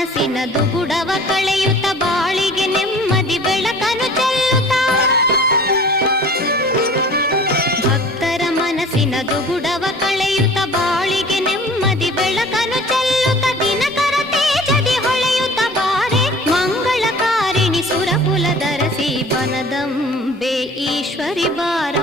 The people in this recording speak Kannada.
ಮನಸ್ಸಿನ ದುಗುಡವ ಕಳೆಯುತ್ತ ಬಾಳಿಗೆ ನೆಮ್ಮದಿ ಬೆಳಕನ್ನು ಚೆಲ್ಲುತ್ತ ಭಕ್ತರ ಮನಸ್ಸಿನ ದುಗುಡವ ಕಳೆಯುತ್ತ ಬಾಳಿಗೆ ನೆಮ್ಮದಿ ಬೆಳಕನ್ನು ಚೆಲ್ಲುತ್ತ ದಿನಕರ ತೇಜದಿ ಹೊಳೆಯುತ್ತ ಬಾರೆ ಮಂಗಳಕಾರಿಣಿ ಸುರಕುಲದರಸಿ ಬನದಂಬೆ ಈಶ್ವರಿ ಬಾರ